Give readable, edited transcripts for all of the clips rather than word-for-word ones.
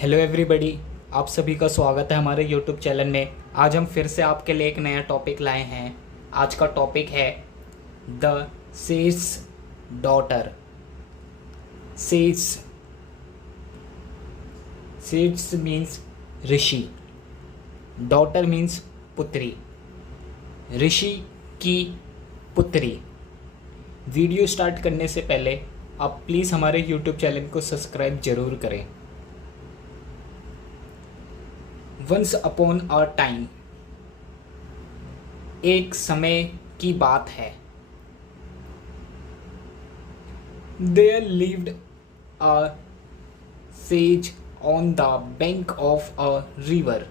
Hello everybody, आप सभी का स्वागत है हमारे यूट्यूब चैनल में। आज हम फिर से आपके लिए एक नया टॉपिक लाए हैं। आज का टॉपिक है the sage daughter. Says sage means Rishi, daughter means पुत्री, ऋषि की पुत्री। वीडियो स्टार्ट करने से पहले आप प्लीज़ हमारे यूट्यूब चैनल को सब्सक्राइब जरूर करें। वंस अपॉन अ टाइम, एक समय की बात है। There lived a sage on the bank of a river.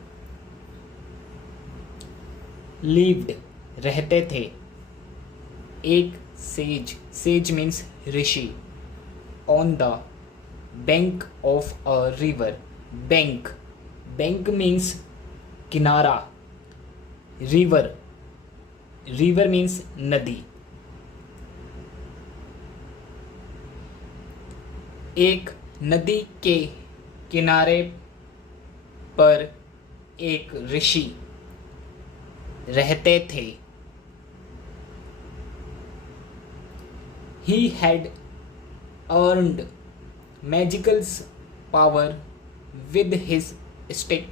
Lived रहते थे, एक सेज, सेज मीन्स ऋषि, on the bank of a river. Bank, bank means किनारा, रिवर, रिवर मीन्स नदी। एक नदी के किनारे पर एक ऋषि रहते थे। He had earned magical power with his stick,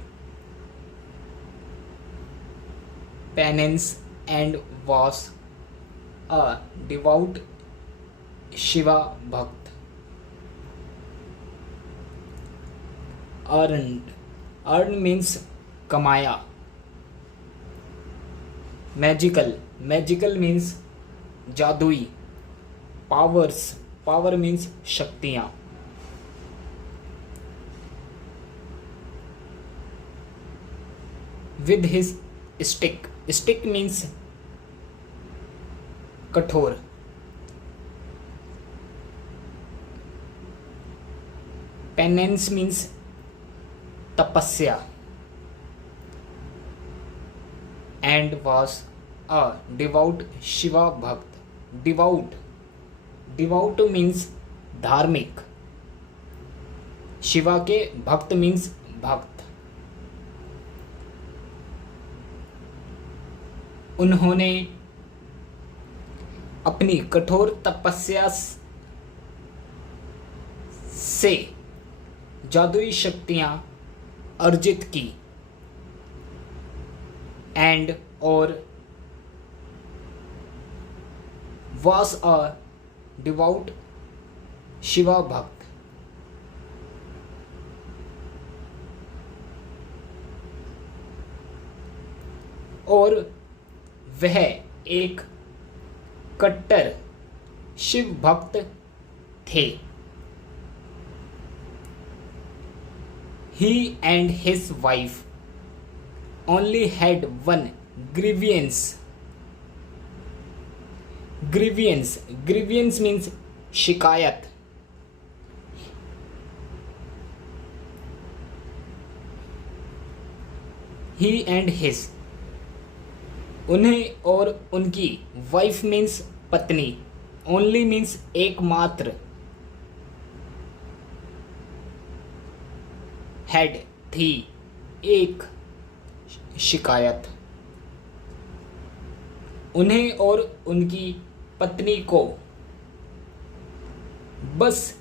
penance, and was a devout Shiva bhakt. Earned, earn means कमाया। मैजिकल, मैजिकल मीन्स जादुई। पावर्स, पावर मीन्स शक्तियाँ। With his stick, stick means कठोर। पेनेंस मीन्स तपस्या। And was a devout Shiva भक्त। Devout, devout means धार्मिक, शिवा के भक्त means भक्त। उन्होंने अपनी कठोर तपस्या से जादुई शक्तियां अर्जित की। एंड और was a devout शिवा भक्त। और वह एक कट्टर शिव भक्त थे। He and his wife only had one grievance. Grievance, grievance means शिकायत। He and his, उन्हें और उनकी, वाइफ मीन्स पत्नी, ओनली मीन्स एकमात्र, हेड थी, एक शिकायत। उन्हें और उनकी पत्नी को बस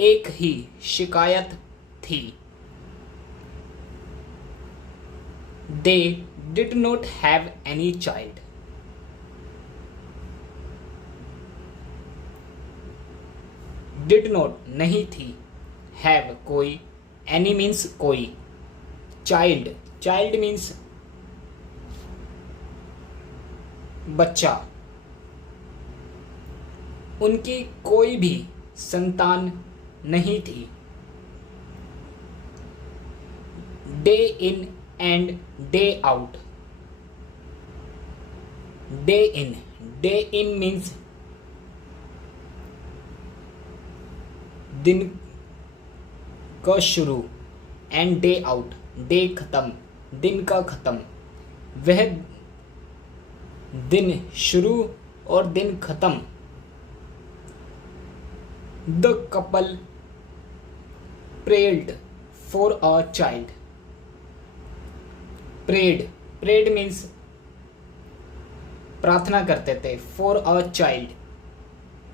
एक ही शिकायत थी। They did not have any child. Did not नहीं थी, हैव कोई, एनी मीन्स कोई, चाइल्ड, चाइल्ड मीन्स बच्चा। उनकी कोई भी संतान नहीं थी। Day in and day out. Day in, day in means दिन का शुरू, एंड डे आउट, डे खत्म, दिन का खत्म। वह दिन शुरू और दिन खत्म। The couple prayed for a child. Prayed, prayed means प्रार्थना करते थे। फॉर अ चाइल्ड,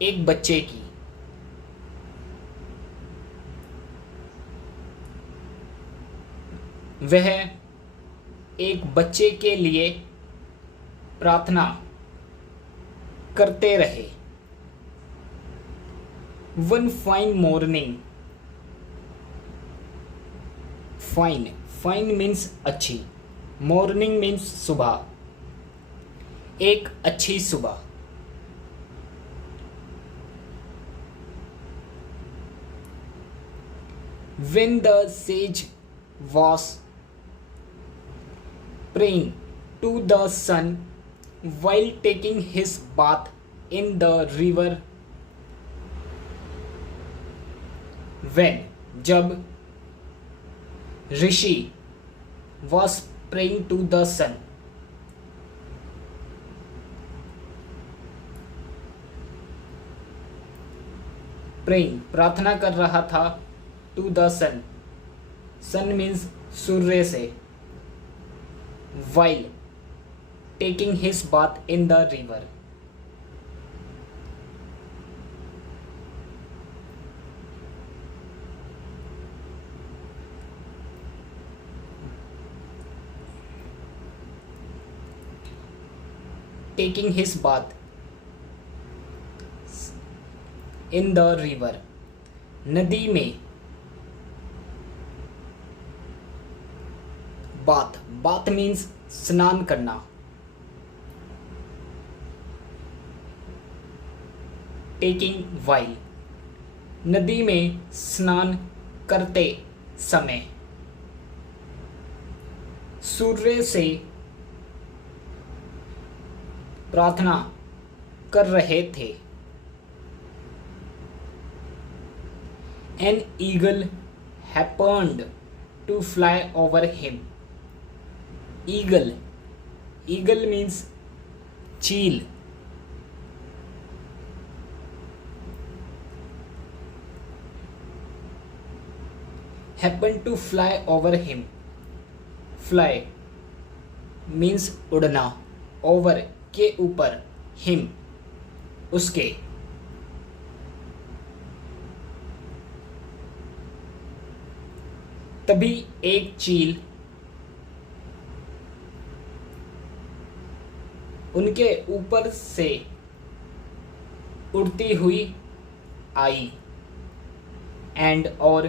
एक बच्चे की। वह एक बच्चे के लिए प्रार्थना करते रहे। One fine morning, fine, fine means अच्छी, मॉर्निंग मीन्स सुबह, एक अच्छी सुबह। When the sage was praying to the sun while taking his bath in the river, when, जब ऋषि was praying to the sun, praying प्रार्थना कर रहा था, to the sun, sun means सूर्य से, while taking his bath in the river, taking his bath in the river, नदी में। Bath, bath means स्नान करना। टेकिंग वाइल, नदी में स्नान करते समय। सूर्य से प्रार्थना कर रहे थे। An eagle happened to fly over him. Eagle, eagle means चील। Happened to fly over him. Fly means उड़ना, over के ऊपर, him उसके। तभी एक चील उनके ऊपर से उड़ती हुई आई, एंड और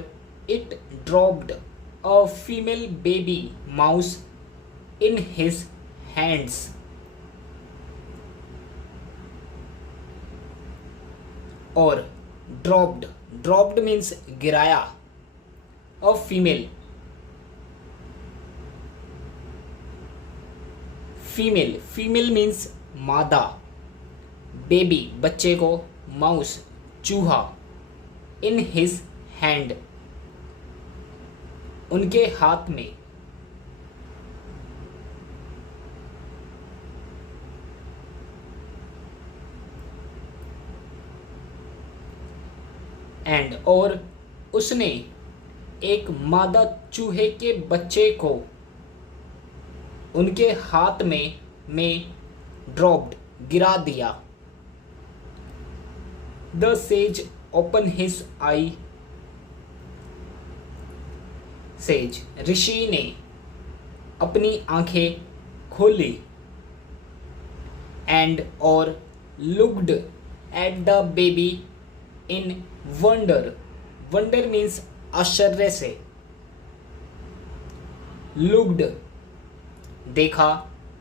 it dropped a female baby mouse in his hands. और ड्रॉप्ड, ड्रॉप्ड मीन्स गिराया, a female, female, female means मादा, बेबी बच्चे को, माउस चूहा, इन हिज हैंड उनके हाथ में। एंड और उसने एक मादा चूहे के बच्चे को उनके हाथ में ड्रॉप्ड गिरा दिया। The sage open his eye, sage ऋषि ने अपनी आंखें खोली, एंड और looked at the baby in wonder, wonder means आश्चर्य से, लुक्ड देखा,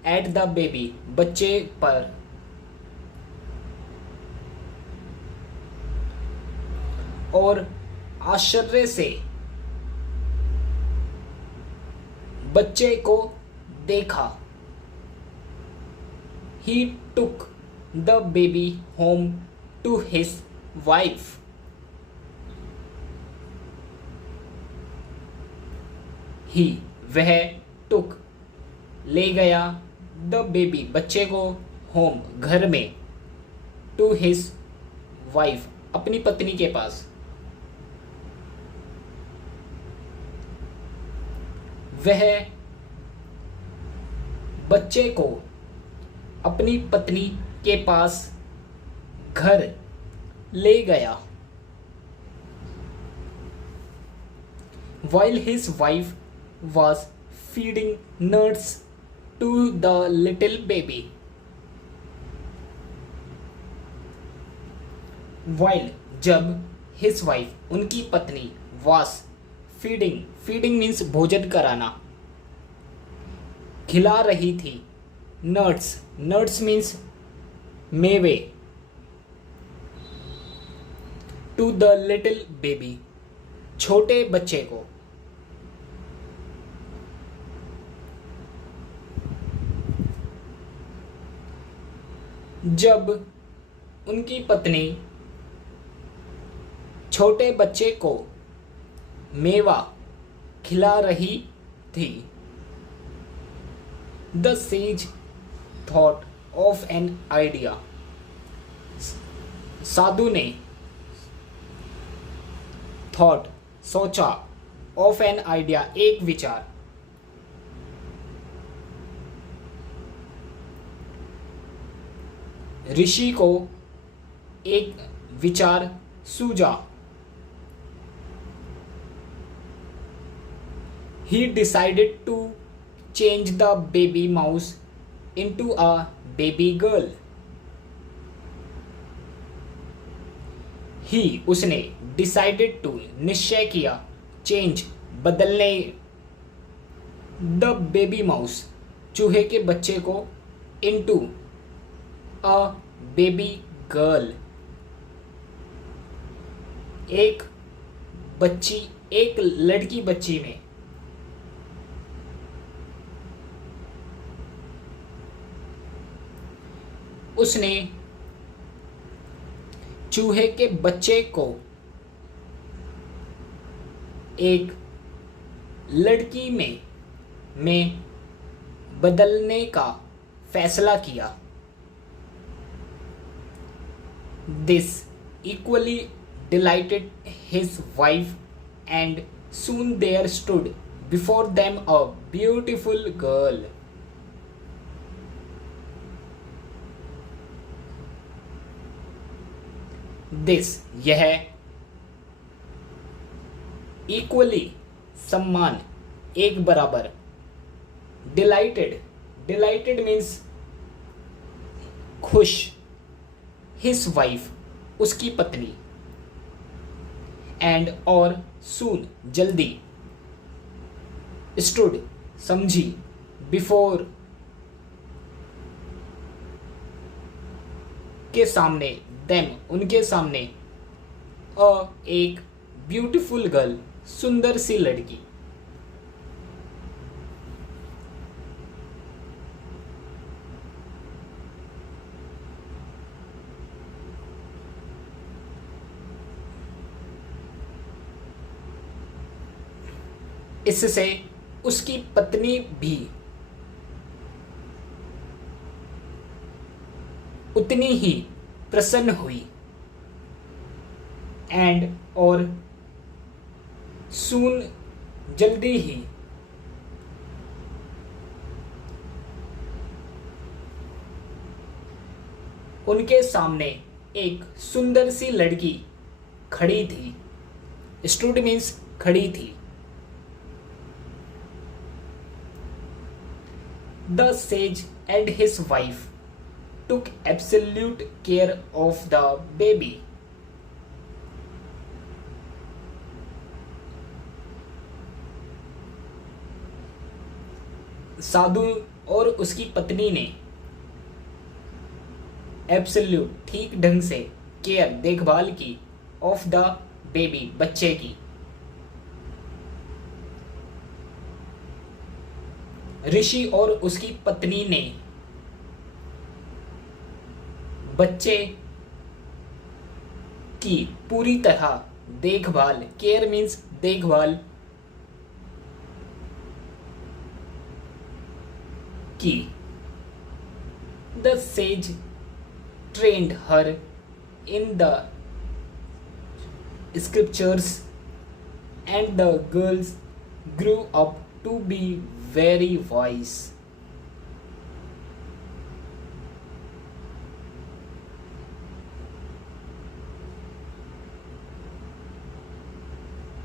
एट द बेबी बच्चे पर, और आश्चर्य से बच्चे को देखा। He took the baby home to his wife, he वह टुक ले गया, द बेबी बच्चे को, होम घर में, टू हिज वाइफ अपनी पत्नी के पास। वह बच्चे को अपनी पत्नी के पास घर ले गया। While his wife was feeding nuts to the little baby. While जब his wife उनकी पत्नी was feeding means भोजन कराना, खिला रही थी। nuts means मेवे, to the little baby छोटे बच्चे को। जब उनकी पत्नी छोटे बच्चे को मेवा खिला रही थी, the sage thought of an idea. साधु ने थॉट सोचा, ऑफ एन आइडिया एक विचार। ऋषि को एक विचार सूझा। He decided to change the baby mouse into a baby girl. He उसने decided to निश्चय किया, change बदलने, the baby mouse चूहे के बच्चे को, into a baby girl एक लड़की बच्ची में। उसने चूहे के बच्चे को एक लड़की में बदलने का फैसला किया। This equally delighted his wife, and soon there stood before them a beautiful girl. This यह equally सम्मान एक बराबर, delighted means खुश, his wife उसकी पत्नी, and और soon जल्दी, stood समझी, before के सामने, them उनके सामने, एक ब्यूटीफुल गर्ल सुंदर सी लड़की। इससे उसकी पत्नी भी उतनी ही प्रसन्न हुई, एंड और सून जल्दी ही उनके सामने एक सुंदर सी लड़की खड़ी थी। स्टूड मीन्स खड़ी थी। The sage and his wife took absolute care of the baby. साधु और उसकी पत्नी ने एब्सोल्यूट ठीक ढंग से केयर देखभाल की, ऑफ द बेबी बच्चे की। ऋषि और उसकी पत्नी ने बच्चे की पूरी तरह देखभाल, केयर मीन्स देखभाल की। The sage trend her in the scriptures and the girls grew up to be very wise.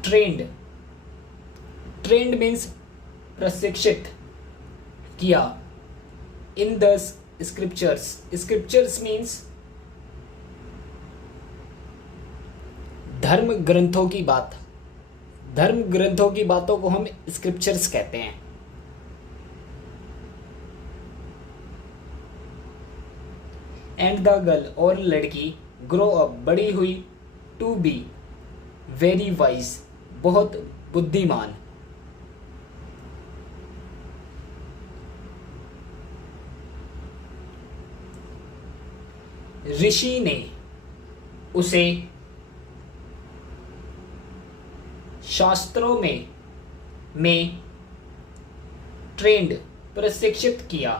Trained. Trained means प्रशिक्षित किया. In the scriptures. Scriptures means धर्म ग्रंथों की बात. धर्म ग्रंथों की बातों को हम स्क्रिप्चर्स कहते हैं. एंड द गर्ल और लड़की ग्रो अप बड़ी हुई टू बी वेरी वाइज बहुत बुद्धिमान. ऋषि ने उसे शास्त्रों में ट्रेंड प्रशिक्षित किया.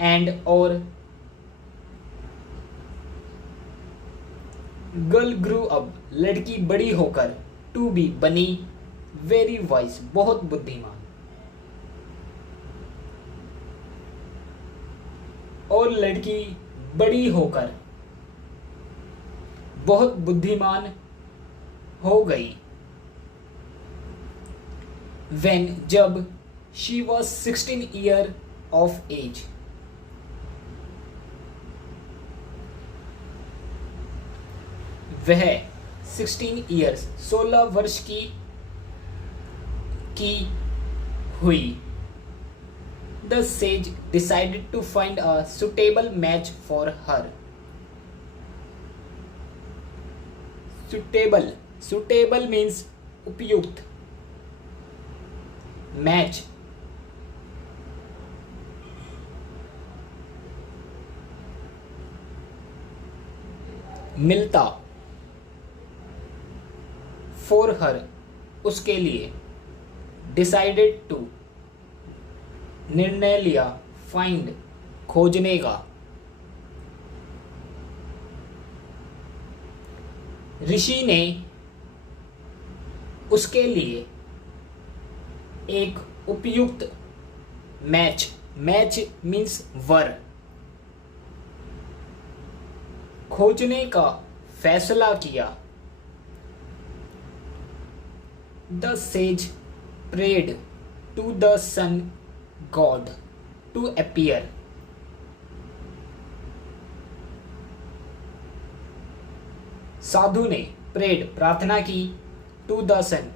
एंड और गर्ल ग्रू अप लड़की बड़ी होकर टू बी बनी वेरी वाइज बहुत बुद्धिमान. और लड़की बड़ी होकर बहुत बुद्धिमान हो गई. When जब she was 16 year of age. वह 16 years 16 वर्ष की हुई. The sage decided to find a suitable match for her. Suitable means उपयुक्त. मैच मिलता. फॉर हर उसके लिए. डिसाइडेड टू निर्णय लिया. फाइंड खोजने का. ऋषि ने उसके लिए एक उपयुक्त मैच मीन्स वर खोजने का फैसला किया. The sage prayed to the sun god to appear. साधु ने प्रेड प्रार्थना की टू द सन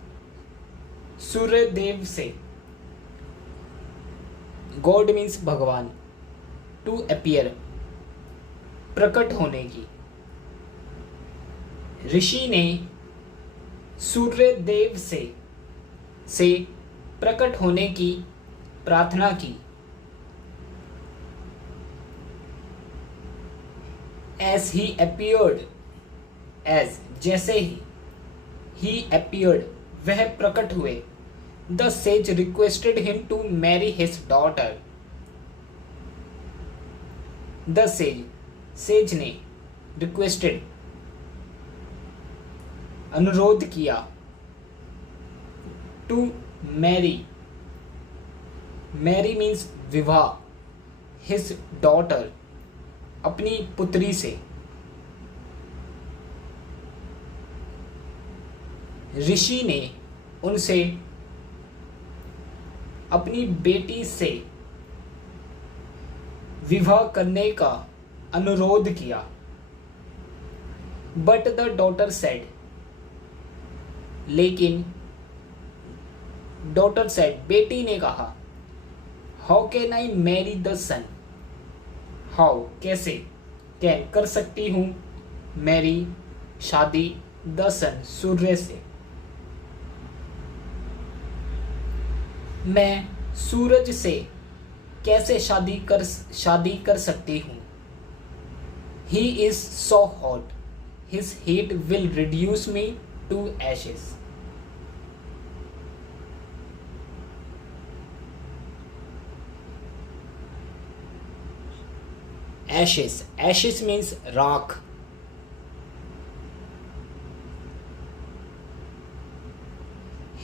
सूर्य देव से. गॉड मीन्स भगवान. टू अपीयर प्रकट होने की. ऋषि ने सूर्य देव से प्रकट होने की प्रार्थना की. एज ही अपीयर्ड एज जैसे ही अपीयर्ड वह प्रकट हुए. The sage requested him to marry his daughter. The sage ने रिक्वेस्टेड अनुरोध किया. टू मैरी मीन्स विवाह. हिज डॉटर अपनी पुत्री से. ऋषि ने उनसे अपनी बेटी से विवाह करने का अनुरोध किया. बट द डॉटर सेड लेकिन डॉटर सेड बेटी ने कहा. How can I marry the sun. How कैसे. कैन कर सकती हूँ. मैरी शादी. द सन सूर्य से. मैं सूरज से कैसे शादी कर सकती हूँ. He is so hot. His heat will reduce me to ashes. Ashes means राख.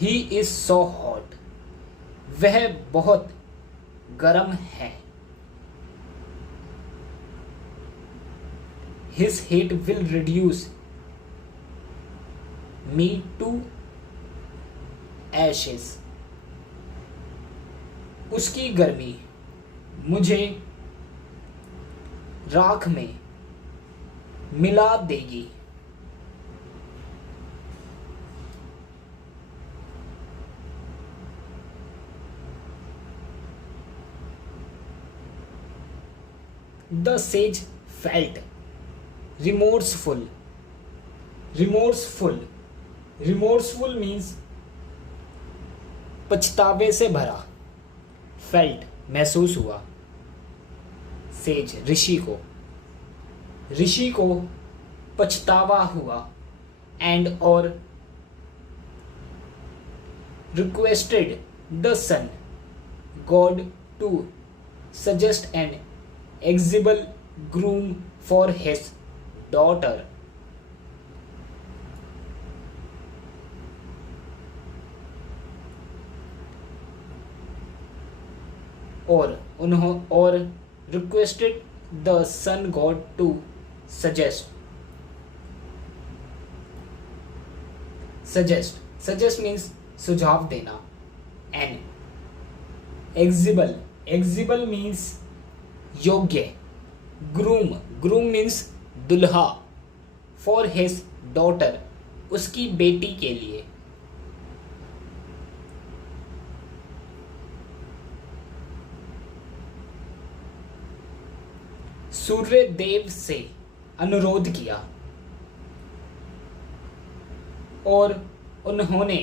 He is so hot. वह बहुत गर्म है। His heat will reduce me to ashes. उसकी गर्मी मुझे राख में मिला देगी। The sage felt remorseful. Remorseful means पछतावे से भरा। Felt महसूस हुआ। Sage ऋषि को पछतावा हुआ। And और requested the sun god to suggest an acceptable groom for his daughter. और requested the sun god to suggest means सुझाव देना। and acceptable means योग्य। groom means दुल्हा। for his daughter उसकी बेटी के लिए। सूर्य देव से अनुरोध किया और उन्होंने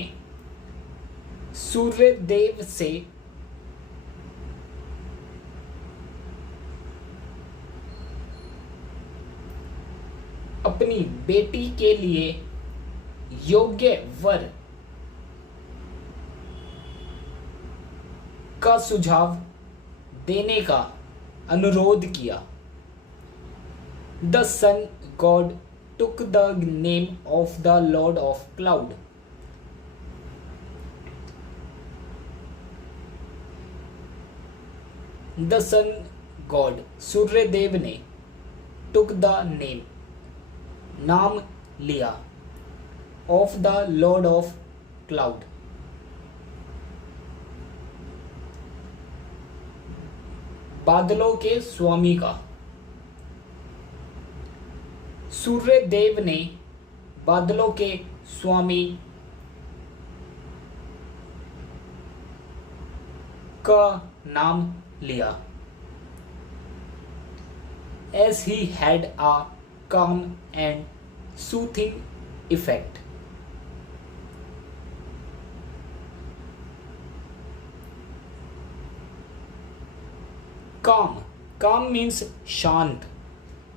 सूर्य देव से अपनी बेटी के लिए योग्य वर का सुझाव देने का अनुरोध किया। The sun god took the name of the Lord of Cloud. The sun god सूर्य देव ने took the name नाम लिया of the Lord of Cloud बादलों के स्वामी का। सूर्य देव ने बादलों के स्वामी का नाम लिया। as he had a calm and soothing effect. Calm means शांत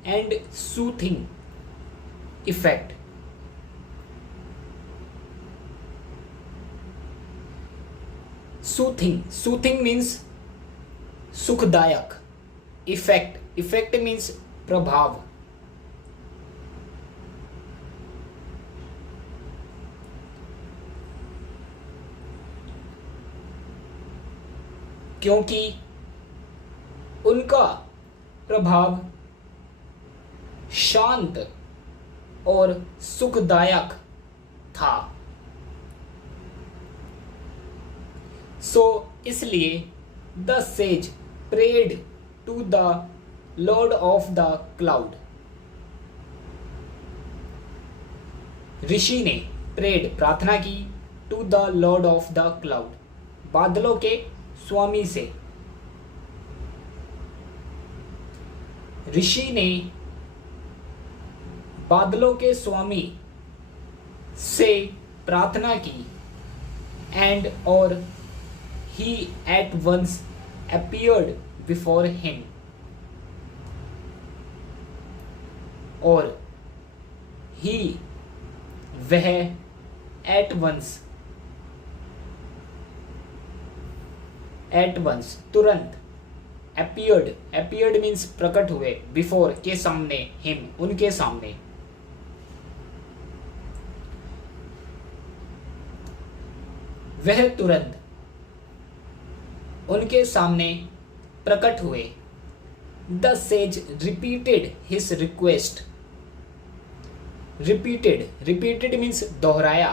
and soothing effect. Soothing means सुखदायक। Effect means प्रभाव। क्योंकि उनका प्रभाव शांत और सुखदायक था। इसलिए the sage prayed to the lord of the cloud. ऋषि ने प्रार्थना की to the lord of the cloud बादलों के स्वामी से। ऋषि ने बादलों के स्वामी से प्रार्थना की एंड और he at once appeared before him और वह at once तुरंत appeared means प्रकट हुए before के सामने him उनके सामने। वह तुरंत उनके सामने प्रकट हुए। The says repeated his request. Repeated means दोहराया।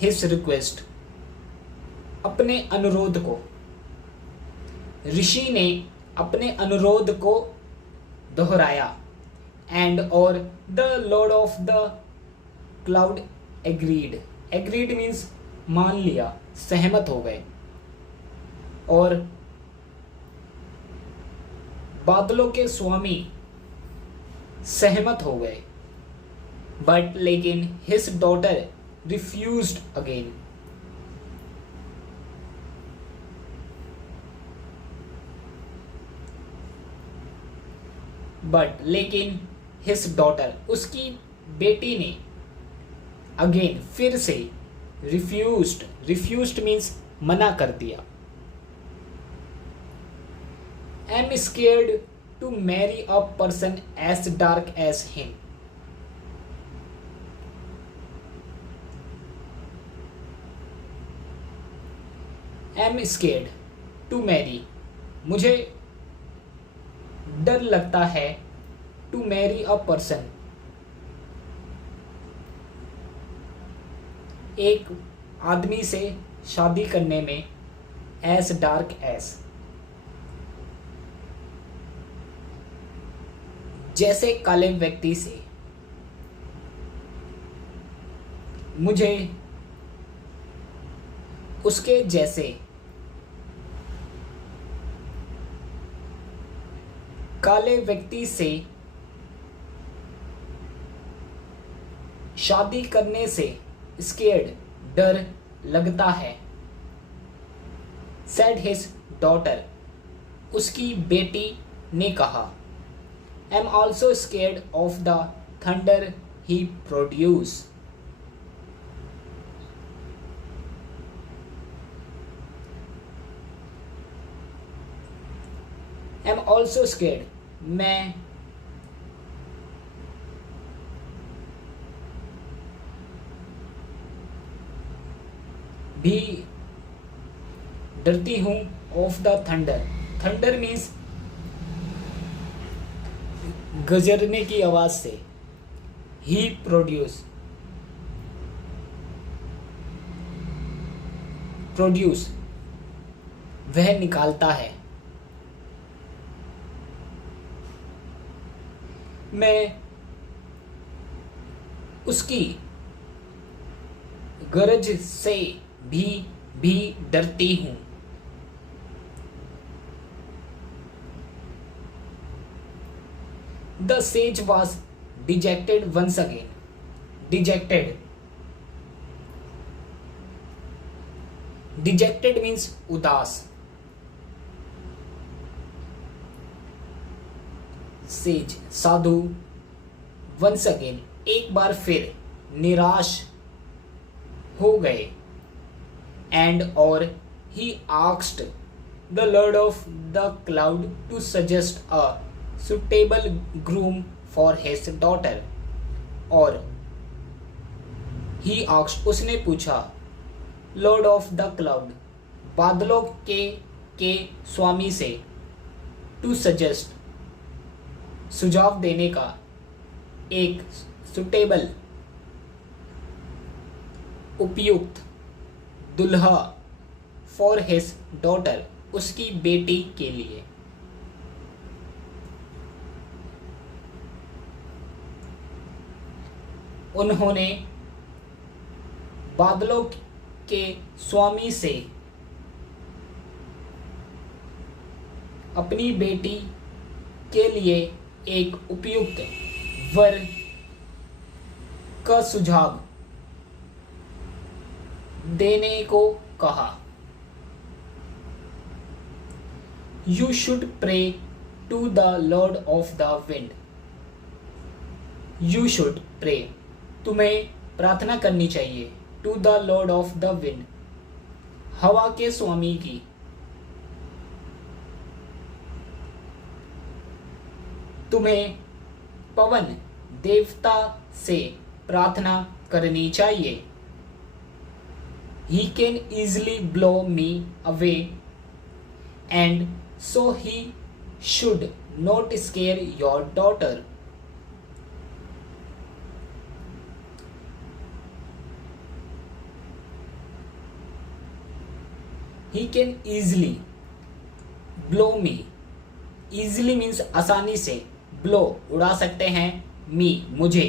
हिज रिक्वेस्ट अपने अनुरोध को। ऋषि ने अपने अनुरोध को दोहराया। एंड और the lord of the cloud agreed means मान लिया, सहमत हो गए। और बादलों के स्वामी सहमत हो गए। बट लेकिन his daughter refused again. But लेकिन हिज डॉटर उसकी बेटी ने अगेन फिर से रिफ्यूज्ड मीन्स मना कर दिया। Am scared to marry a person as dark as him. Am scared to marry मुझे डर लगता है। टू मैरी अ पर्सन एक आदमी से शादी करने में। एज डार्क एज जैसे काले व्यक्ति से। मुझे उसके जैसे काले व्यक्ति से शादी करने से स्केर्ड डर लगता है। सेड हिज डॉटर उसकी बेटी ने कहा। I'm also scared of the thunder he produce. I'm also scared मैं भी डरती हूं of the thunder. Thunder means गजरने की आवाज से। ही प्रोड्यूस वह निकालता है। मैं उसकी गरज से भी डरती हूं। The sage was dejected once again. Dejected means उदास। सेज साधु वंस अगेन एक बार फिर निराश हो गए। एंड और he asked the lord of the cloud to suggest a suitable groom for his daughter. और ही आस्क्ड उसने पूछा लॉर्ड ऑफ द क्लाउड बादलों के स्वामी से टू सजेस्ट सुझाव देने का एक सुटेबल उपयुक्त दुल्हा फॉर हिज डॉटर उसकी बेटी के लिए। उन्होंने बादलों के स्वामी से अपनी बेटी के लिए एक उपयुक्त वर का सुझाव देने को कहा। You should pray to the lord of the wind. You should pray तुम्हें प्रार्थना करनी चाहिए। To the lord of the wind हवा के स्वामी की। तुम्हें पवन देवता से प्रार्थना करनी चाहिए। he can easily blow me away, and so he should not scare your daughter. He can easily blow me. Easily means आसानी से, blow उड़ा सकते हैं, me मुझे.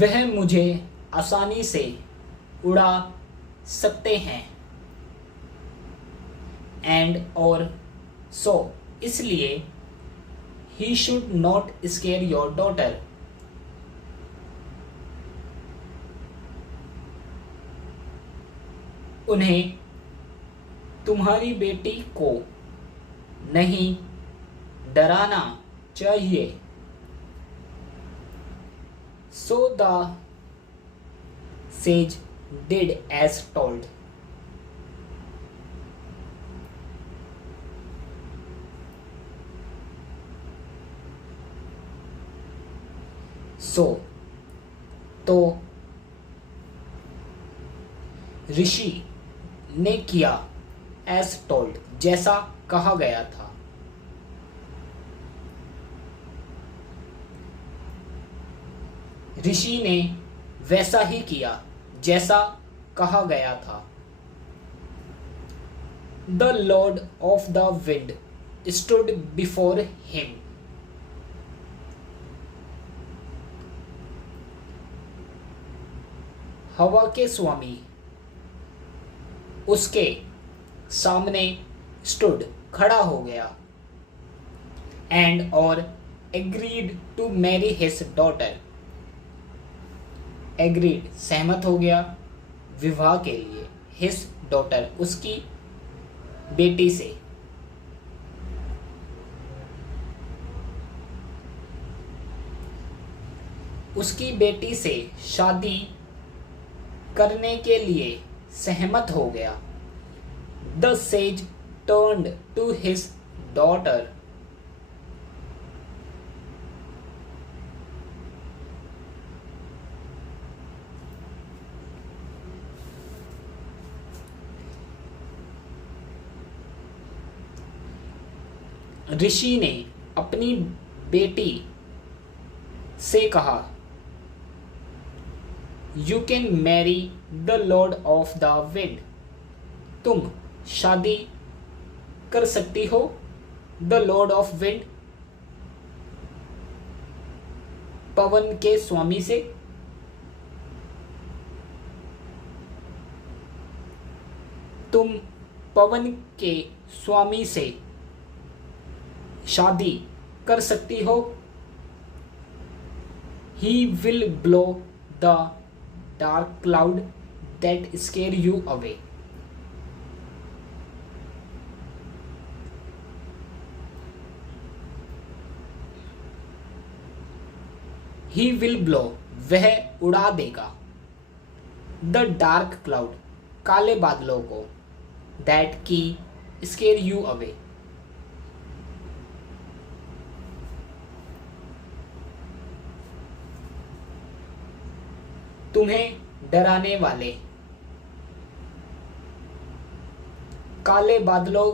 वह मुझे आसानी से उड़ा सकते हैं. एंड और सो इसलिए he should not scare your daughter. उन्हें तुम्हारी बेटी को नहीं डराना चाहिए. So the sage did as told. So तो ऋषि ने किया as told, जैसा कहा गया था. ऋषि ने वैसा ही किया जैसा कहा गया था. The Lord of the Wind stood before him. हवा के स्वामी उसके सामने stood खड़ा हो गया. And और agreed to marry his daughter. Agreed सहमत हो गया विवाह के लिए. His daughter उसकी बेटी से. उसकी बेटी से शादी करने के लिए सहमत हो गया. The sage turned to his daughter. ऋषि ने अपनी बेटी से कहा, You can marry the Lord of the Wind. तुम शादी कर सकती हो The Lord of Wind, पवन के स्वामी से. तुम पवन के स्वामी से शादी कर सकती हो. He will blow the dark cloud that scare you away. He will blow वह उड़ा देगा. The dark cloud काले बादलों को. That की scare you away तुम्हें डराने वाले. काले बादलों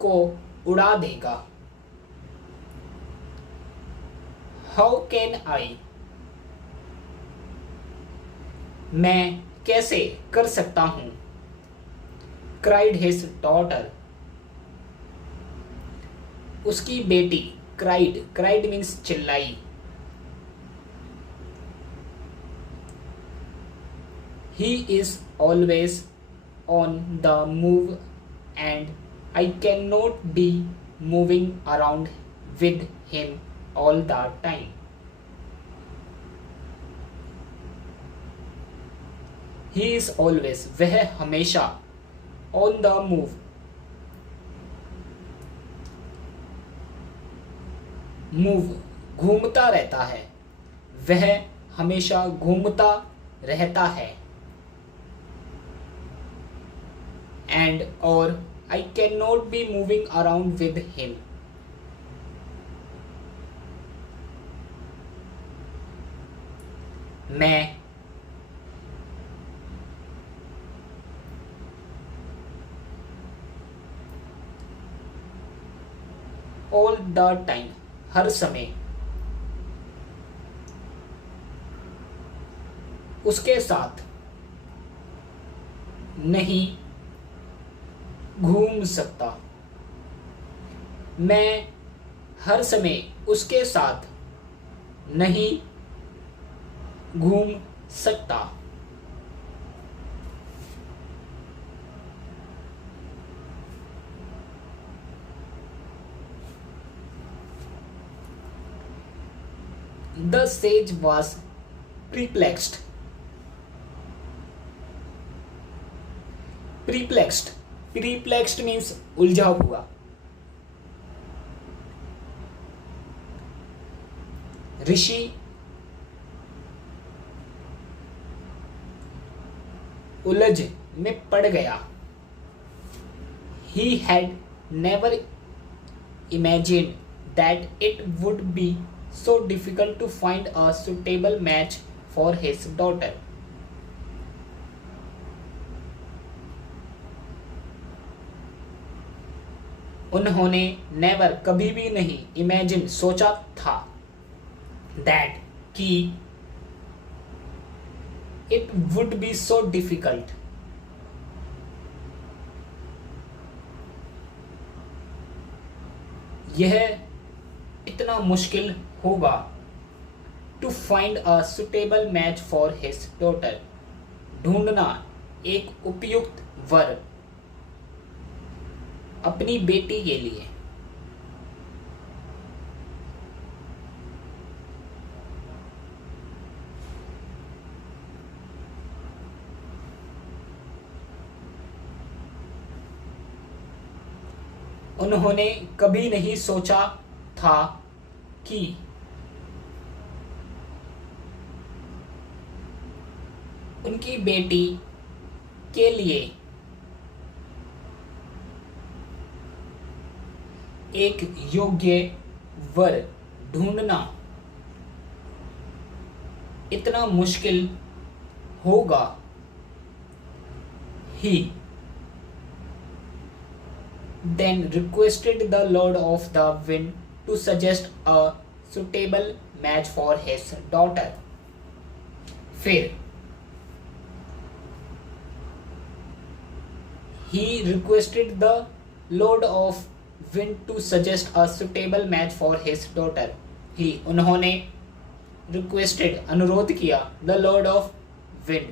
को उड़ा देगा. How can I मैं कैसे कर सकता हूँ. Cried his daughter उसकी बेटी. Cried means चिल्लाई. He is always on the move and I cannot be moving around with him all the time. He is always वह हमेशा on the move घूमता रहता है. वह हमेशा घूमता रहता है. And or I cannot be moving around with him. मैं, ऑल द टाइम, हर समय, उसके साथ नहीं घूम सकता। मैं हर समय उसके साथ नहीं घूम सकता। The sage was perplexed. Perplexed. Perplexed means उलझा हुआ। ऋषि उलझ में पड़ गया। He had never imagined that it would be so difficult to find a suitable match for his daughter. उन्होंने नेवर कभी भी नहीं इमेजिन सोचा था दैट कि it would be so difficult यह इतना मुश्किल होगा to find a suitable match for his daughter ढूंढना एक उपयुक्त वर अपनी बेटी के लिए। उन्होंने कभी नहीं सोचा था कि उनकी बेटी के लिए एक योग्य वर ढूंढना इतना मुश्किल होगा। He then requested the Lord of the Wind to suggest a suitable match for his daughter. फिर he requested the Lord of Wind to suggest a suitable match for his daughter. He उन्होंने requested अनुरोध किया the Lord of Wind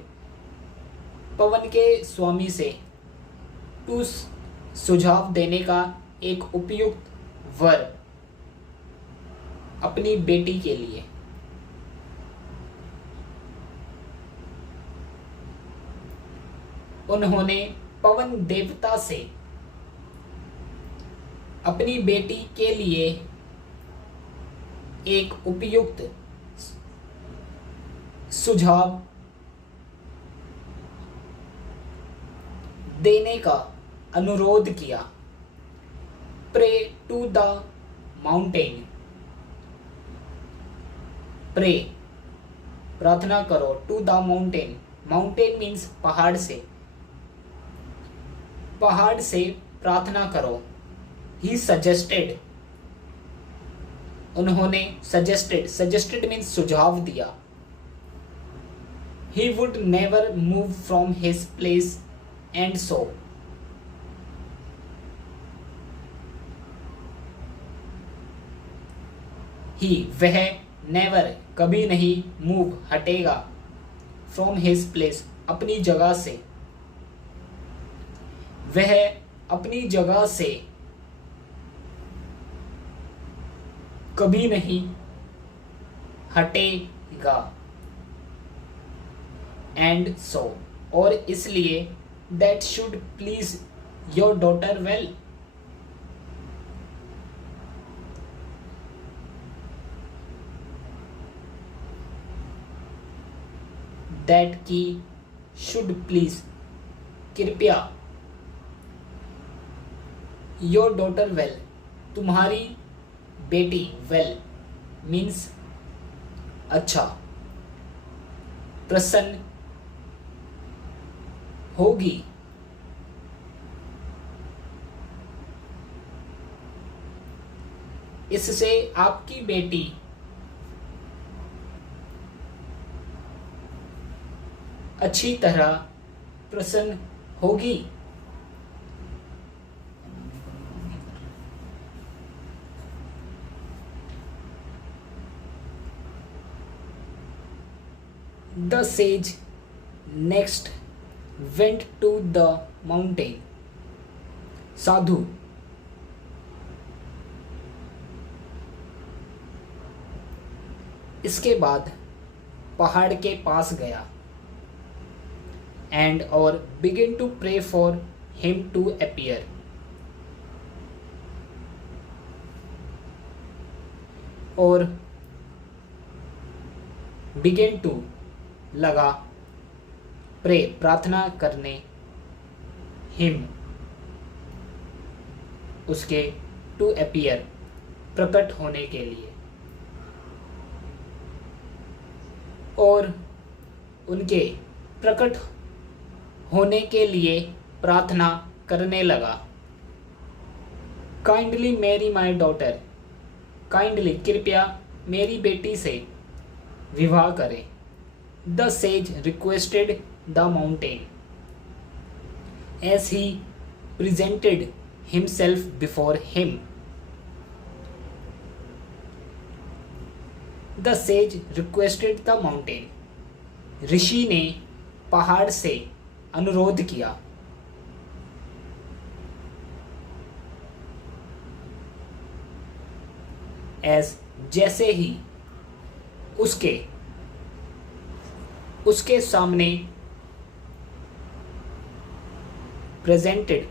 पवन के स्वामी से to सुझाव देने का एक उपयुक्त वर अपनी बेटी के लिए। उन्होंने पवन देवता से अपनी बेटी के लिए एक उपयुक्त सुझाव देने का अनुरोध किया। Pray to the mountain, pray प्रार्थना करो to the mountain, mountain means पहाड़ से, पहाड़ से प्रार्थना करो। He suggested उन्होंने suggested means सुझाव दिया। He would never move from his place and so he वह never कभी नहीं move हटेगा from his place अपनी जगह से, वह अपनी जगह से कभी नहीं हटेगा। एंड सो और इसलिए that should please your daughter well, that की शुड प्लीज कृपया, योर डॉटर वेल तुम्हारी बेटी, वेल मीन्स अच्छा, प्रसन्न होगी। इससे आपकी बेटी अच्छी तरह प्रसन्न होगी। The sage next went to the mountain. साधु इसके बाद पहाड़ के पास गया and or begin to pray for him to appear. और begin to लगा प्रे प्रार्थना करने हिम उसके टू अपीयर प्रकट होने के लिए और उनके प्रकट होने के लिए प्रार्थना करने लगा। Kindly marry my daughter, kindly कृपया मेरी बेटी से विवाह करें। The sage requested the mountain as he presented himself before him. The sage requested the mountain. ऋषि ने पहाड़ से अनुरोध किया। As जैसे ही उसके सामने प्रेजेंटेड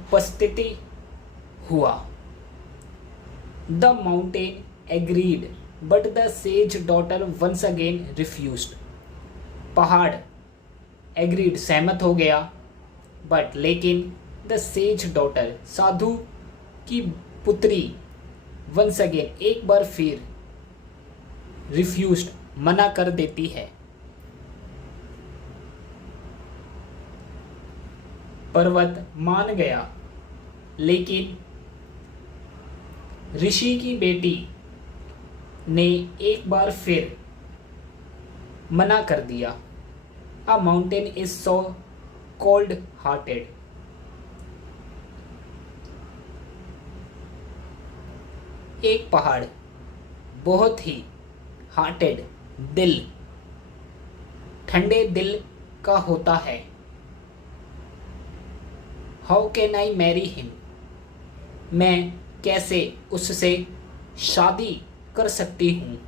उपस्थिति हुआ। The mountain agreed but the sage daughter once again refused. पहाड़ एग्रीड सहमत हो गया बट लेकिन द सेज डॉटर साधु की पुत्री वंस अगेन एक बार फिर रिफ्यूज्ड मना कर देती है। पर्वत मान गया लेकिन ऋषि की बेटी ने एक बार फिर मना कर दिया। अ mountain is so cold hearted. एक पहाड़ बहुत ही हार्टेड दिल ठंडे दिल का होता है। How can I marry him, मैं कैसे उससे शादी कर सकती हूँ।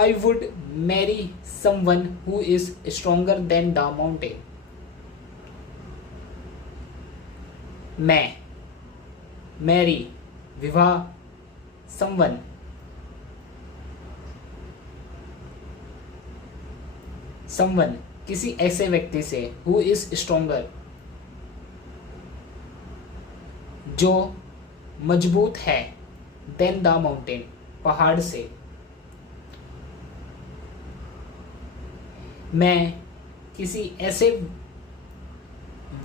I would Mary someone who is stronger then the mountain. मैं मैरी विवाह समवन किसी ऐसे व्यक्ति से हु इज स्ट्रोंगर जो मजबूत है देन द माउंटेन पहाड़ से। मैं किसी ऐसे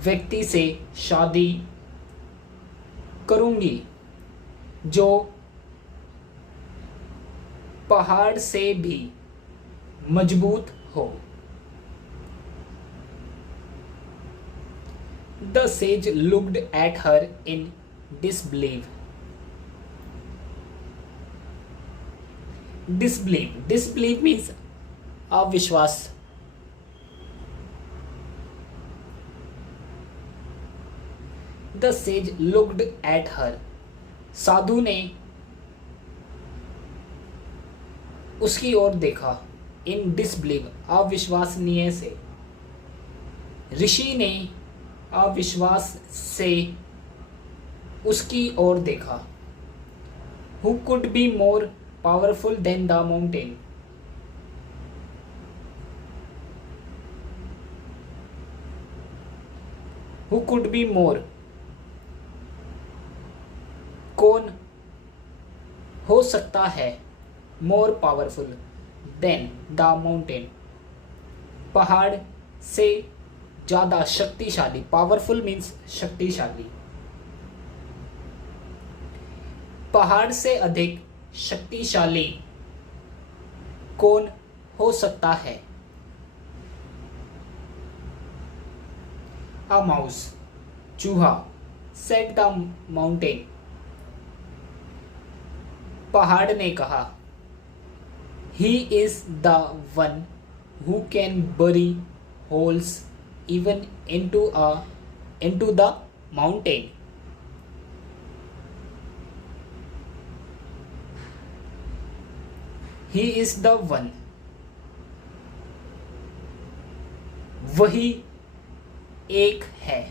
व्यक्ति से शादी करूंगी जो पहाड़ से भी मजबूत हो। The sage looked at her in disbelief. Disbelief means अविश्वास। The sage looked at her. साधु ने उसकी ओर देखा। In disbelief, अविश्वसनीय से। ऋषि ने अविश्वास से उसकी ओर देखा। Who could be more powerful than the mountain? Who could be more? कौन हो सकता है more powerful than the mountain? पहाड़ से ज़्यादा शक्तिशाली, पावरफुल मीन्स शक्तिशाली, पहाड़ से अधिक शक्तिशाली कौन हो सकता है? अ माउस, चूहा, सेड द माउंटेन, पहाड़ ने कहा। He is the one who can bury holes even into the mountain. He is the one. वही एक है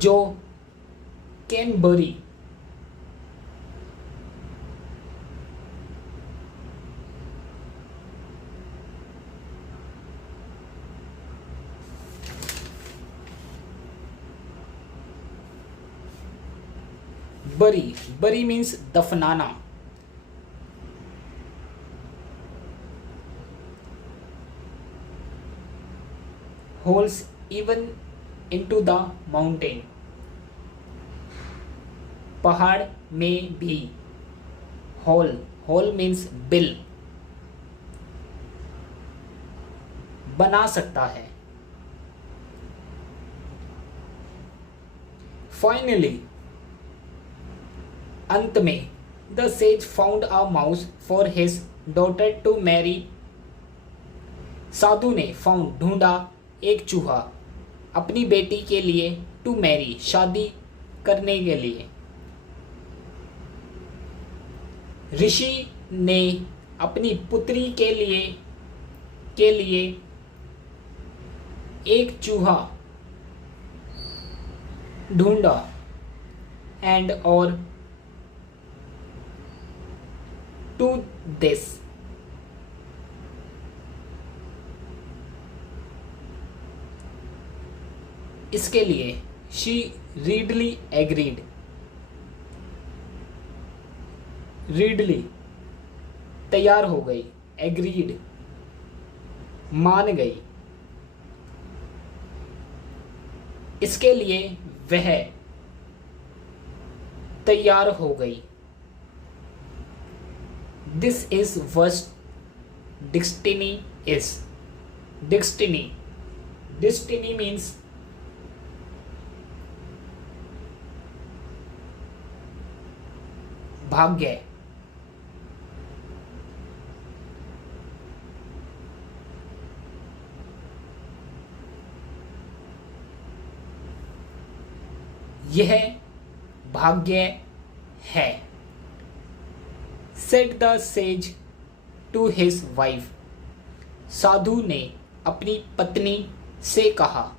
जो कैन बरी बरी मीन्स दफनाना, holes even into the mountain, पहाड़ में भी, होल मीन्स बिल, बना सकता है। फाइनली, अंत में, the sage found a mouse for his daughter to marry, साधु ने फाउंड ढूंढा एक चूहा अपनी बेटी के लिए, टू मैरी शादी करने के लिए। ऋषि ने अपनी पुत्री के लिए एक चूहा ढूंढा, एंड और टू दिस, इसके लिए शी रीडली एग्रीड, रीडली तैयार हो गई, एग्रीड मान गई, इसके लिए वह तैयार हो गई। This is what destiny is, destiny means भाग्य, यह भाग्य है। Said the sage to his wife, साधु ने अपनी पत्नी से कहा।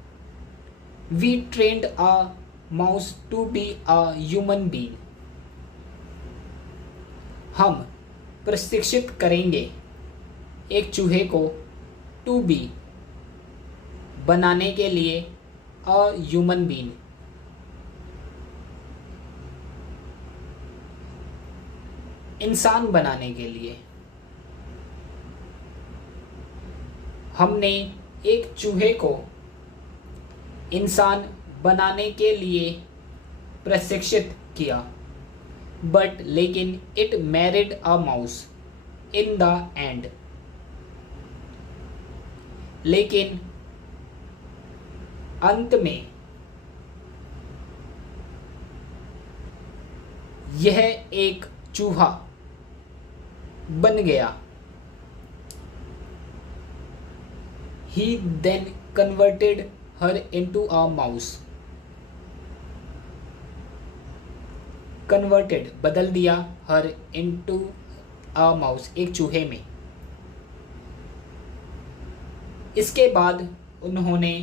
We trained a mouse to be a human being, हम प्रशिक्षित करेंगे एक चूहे को, टू बी बनाने के लिए, अ ह्यूमन बीइंग इंसान बनाने के लिए। हमने एक चूहे को इंसान बनाने के लिए प्रशिक्षित किया, बट लेकिन it married a mouse in the end, लेकिन अंत में यह एक चूहा बन गया। He then converted her into a mouse, converted बदल दिया, her into a mouse एक चूहे में। इसके बाद उन्होंने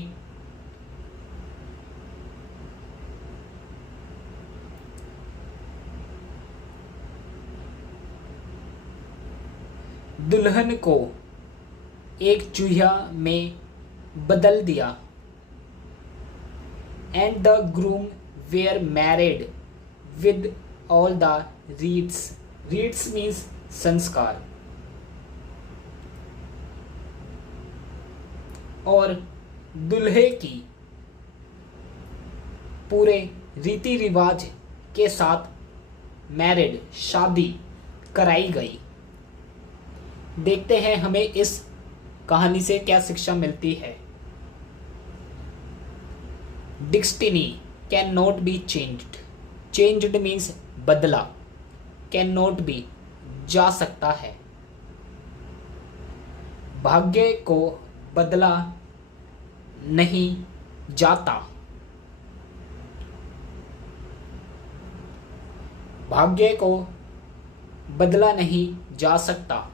दुल्हन को एक चूहा में बदल दिया, and the groom were married with all the reeds, reeds means संस्कार, और दूल्हे की पूरे रीति रिवाज के साथ मैरिड शादी कराई गई। देखते हैं हमें इस कहानी से क्या शिक्षा मिलती है। Destiny can not be changed. Changed means बदला, कैन नॉट बी जा सकता है। भाग्य को बदला नहीं जाता। भाग्य को बदला नहीं जा सकता।